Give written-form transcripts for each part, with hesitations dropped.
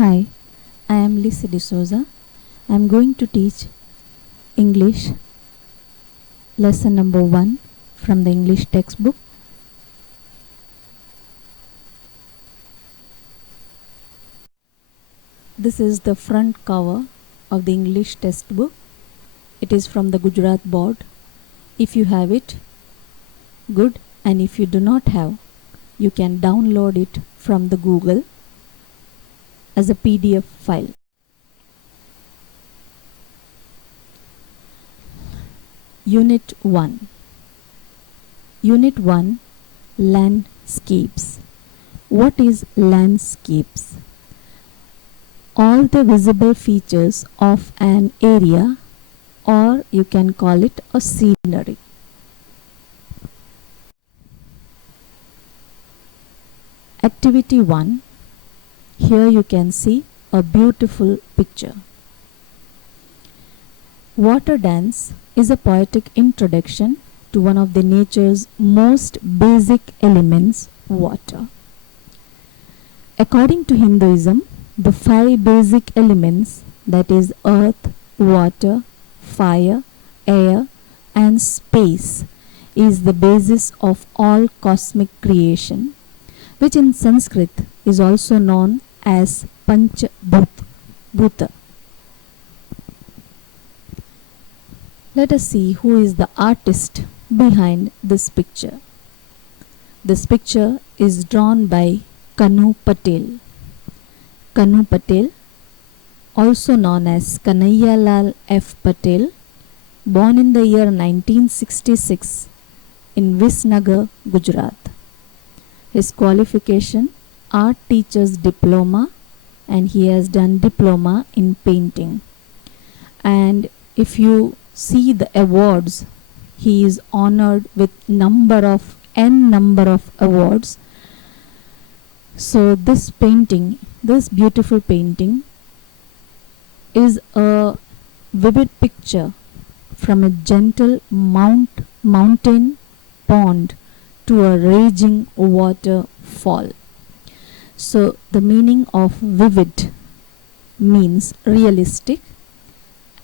Hi, I am Lisy Dsouza. I am going to teach English lesson number 1 from the English textbook. This is the front cover of the English textbook. It is from the Gujarat board. If you have it, good, and if you do not have, you can download it from the Google as a PDF file. Unit 1. Unit 1, Landscapes. What is landscapes? All the visible features of an area, or you can call it a scenery. Activity 1. Here you can see a beautiful picture. Water dance is a poetic introduction to one of the nature's most basic elements, water. According to Hinduism, the 5 basic elements, that is earth, water, fire, air, and space, is the basis of all cosmic creation, which in Sanskrit is also known as Pancha-bhuta. Let us see who is the artist behind this picture. This picture is drawn by Kanu Patel. Kanu Patel, also known as Kanaiyalal F. Patel, born in the year 1966 in Visnagar, Gujarat. His qualification, Art Teacher's Diploma, and he has done Diploma in Painting. And if you see the awards, he is honored with n number of awards. So this painting, this beautiful painting, is a vivid picture from a gentle mountain pond to a raging waterfall. So the meaning of vivid means realistic,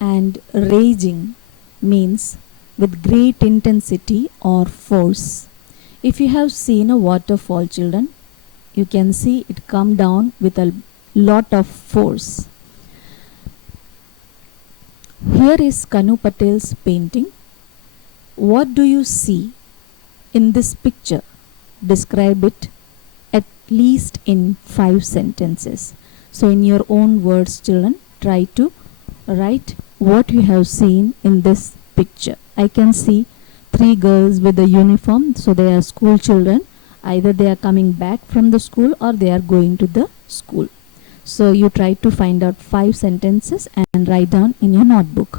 and raging means with great intensity or force. If you have seen a waterfall, children, you can see it come down with a lot of force. Here is Kanu Patel's painting. What do you see in this picture? Describe it at least in 5 sentences. So in your own words, children, try to write what you have seen in this picture. I can see 3 girls with a uniform, so they are school children. Either they are coming back from the school or they are going to the school. So you try to find out 5 sentences and write down in your notebook.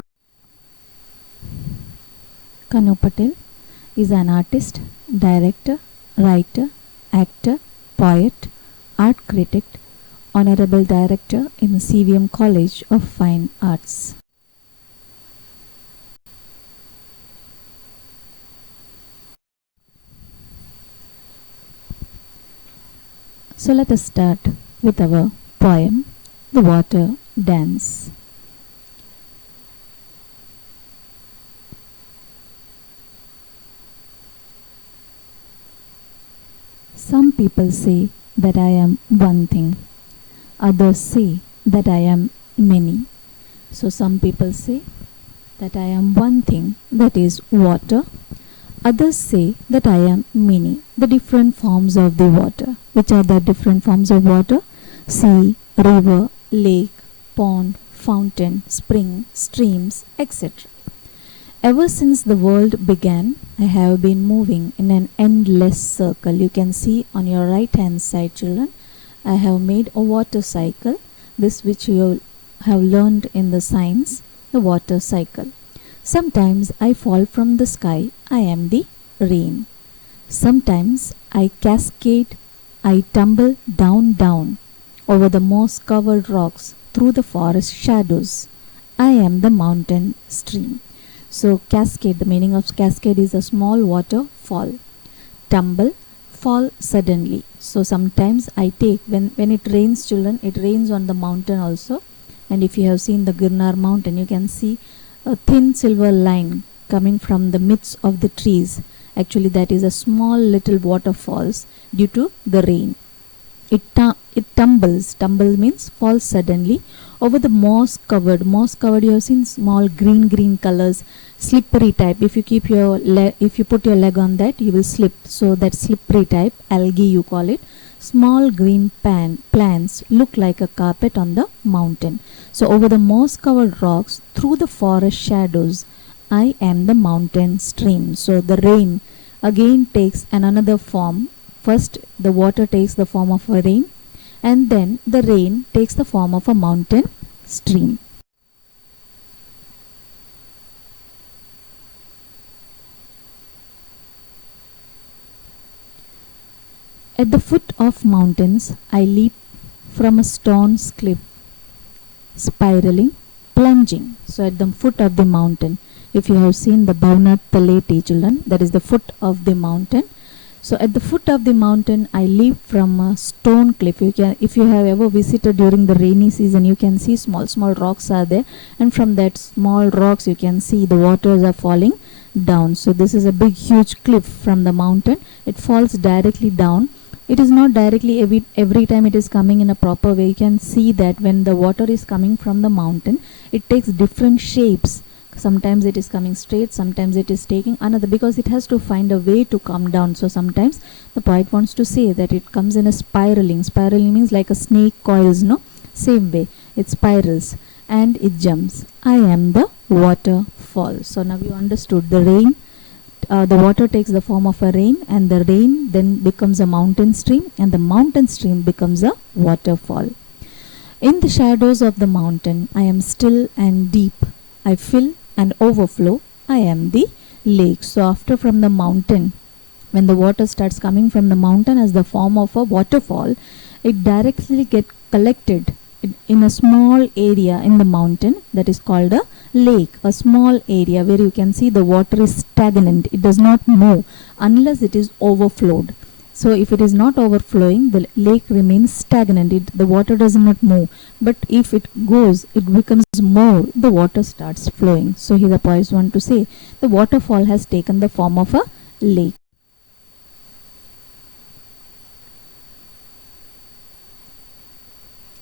Kanu Patel is an artist, director, writer, actor, poet, art critic, honorable director in the CVM College of Fine Arts. So let us start with our poem, The Water Dance. Some people say that I am one thing. Others say that I am many. So some people say that I am one thing, that is water. Others say that I am many, the different forms of the water. Which are the different forms of water? Sea, river, lake, pond, fountain, spring, streams, etc. Ever since the world began, I have been moving in an endless circle. You can see on your right hand side, children, I have made a water cycle, this which you have learned in the science, the water cycle. Sometimes I fall from the sky, I am the rain. Sometimes I cascade, I tumble down over the moss covered rocks through the forest shadows. I am the mountain stream. So cascade, the meaning of cascade is a small waterfall. Tumble, fall suddenly. So sometimes I take, when it rains, children, it rains on the mountain also. And if you have seen the Girnar mountain, you can see a thin silver line coming from the midst of the trees. Actually, that is a small little waterfalls due to the rain. It tumbles. Tumble means falls suddenly over the moss covered. Moss covered, you have seen small green colors, slippery type. If you keep your if you put your leg on that, you will slip. So that slippery type, algae you call it. Small green plants look like a carpet on the mountain. So over the moss covered rocks, through the forest shadows, I am the mountain stream. So the rain again takes another form. First the water takes the form of a rain, and then the rain takes the form of a mountain stream. At the foot of mountains, I leap from a stone cliff, spiraling, plunging. So at the foot of the mountain, if you have seen the Bhavnath Taleti, children, that is the foot of the mountain. So at the foot of the mountain, I leap from a stone cliff. If you have ever visited during the rainy season, you can see small rocks are there, and from that small rocks you can see the waters are falling down. So this is a big huge cliff from the mountain. It falls directly down. It is not directly every time it is coming in a proper way. You can see that when the water is coming from the mountain, it takes different shapes. Sometimes it is coming straight, sometimes it is taking another, because it has to find a way to come down. So sometimes the poet wants to say that it comes in a spiraling. Spiraling means like a snake coils, no? Same way, it spirals and it jumps. I am the waterfall. So now you understood the rain. The water takes the form of a rain, and the rain then becomes a mountain stream, and the mountain stream becomes a waterfall. In the shadows of the mountain, I am still and deep. I fill and overflow. I am the lake. So after from the mountain, when the water starts coming from the mountain as the form of a waterfall, it directly gets collected in a small area in the mountain, that is called a lake. A small area where you can see the water is stagnant. It does not move unless it is overflowed. So if it is not overflowing, the lake remains stagnant. The water does not move. But if it goes, it becomes more, the water starts flowing. So here the poets want to say the waterfall has taken the form of a lake.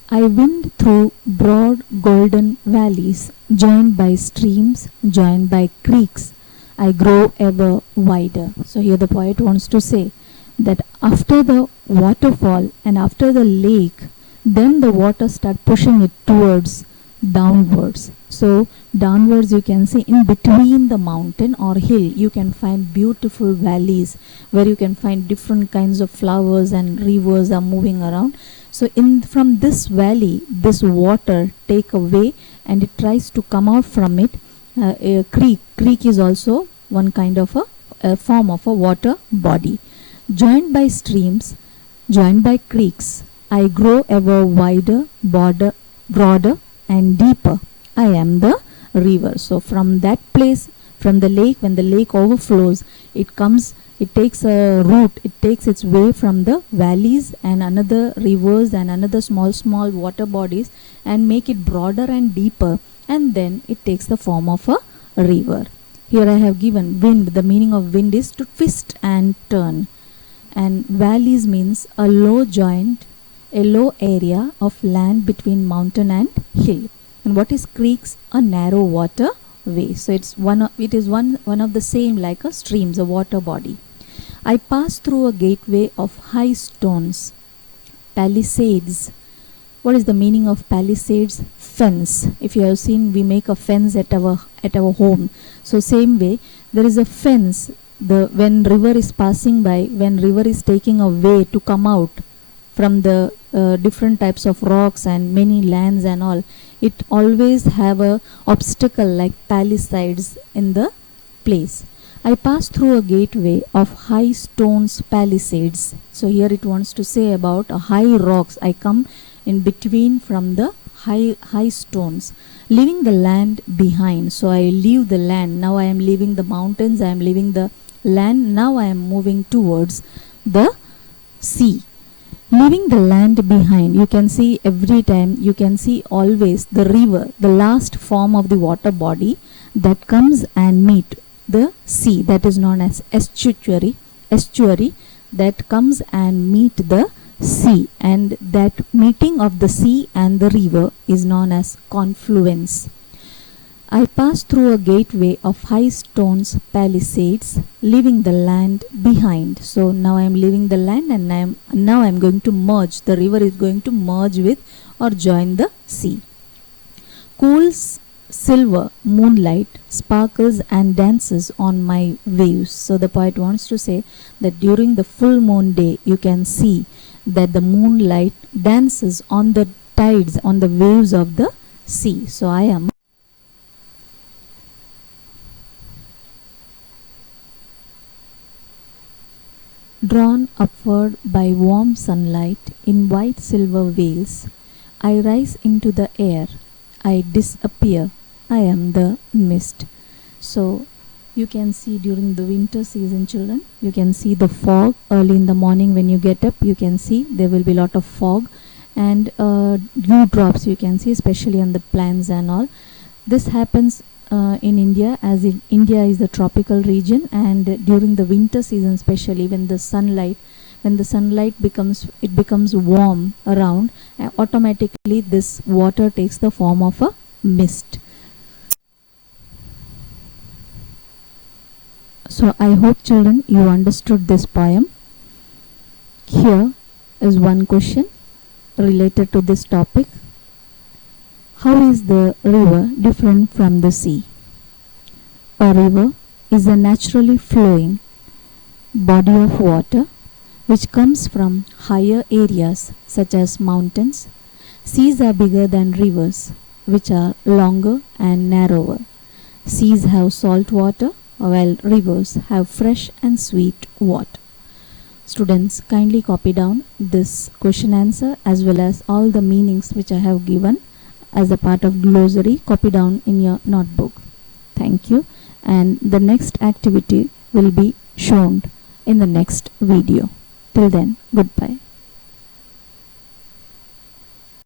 I wind through broad golden valleys, joined by streams, joined by creeks. I grow ever wider. So here the poet wants to say that after the waterfall and after the lake, then the water start pushing it towards downwards. So downwards you can see in between the mountain or hill you can find beautiful valleys where you can find different kinds of flowers and rivers are moving around. So from this valley, this water take a way and it tries to come out from it. A creek is also one kind of a form of a water body. Joined by streams, joined by creeks, I grow ever wider, broader and deeper. I am the river. So from that place, from the lake, when the lake overflows, it takes a route, it takes its way from the valleys and another rivers and another small water bodies and make it broader and deeper, and then it takes the form of a river. Here I have given wind. The meaning of wind is to twist and turn. And valleys means a low joint, a low area of land between mountain and hill. And what is creeks? A narrow water way. So it is one of the same like a streams, a water body. I pass through a gateway of high stones, palisades. What is the meaning of palisades? Fence. If you have seen, we make a fence at our home. So same way, there is a fence. When river is passing by, when river is taking a way to come out from the different types of rocks and many lands and all, it always have a obstacle like palisades in the place. I pass through a gateway of high stones, palisades. So here it wants to say about a high rocks. I come in between from the high stones, leaving the land behind. So I leave the land. Now I am leaving the mountains. I am leaving the land. Now I am moving towards the sea. Leaving the land behind, you can see every time, you can see always the river, the last form of the water body that comes and meet the sea, that is known as estuary that comes and meet the sea, and that meeting of the sea and the river is known as confluence. I passed through a gateway of high stones palisades, leaving the land behind. So now I am leaving the land, and now I am going to merge. The river is going to merge with or join the sea. Cool silver moonlight sparkles and dances on my waves. So the poet wants to say that during the full moon day, you can see that the moonlight dances on the tides, on the waves of the sea. So I am drawn upward by warm sunlight in white silver veils. I rise into the air. I disappear. I am the mist. So you can see during the winter season, children, you can see the fog early in the morning. When you get up, you can see there will be a lot of fog, and dew drops you can see, especially on the plants and all. This happens in India, as India is the tropical region, and during the winter season, especially when the sunlight becomes warm around, automatically this water takes the form of a mist. So I hope, children, you understood this poem. Here is one question related to this topic. How is the river different from the sea? A river is a naturally flowing body of water which comes from higher areas such as mountains. Seas are bigger than rivers, which are longer and narrower. Seas have salt water, while rivers have fresh and sweet water. Students, kindly copy down this question answer as well as all the meanings which I have given as a part of glossary. Copy down in your notebook. Thank you, and the next activity will be shown in the next video. Till then, goodbye.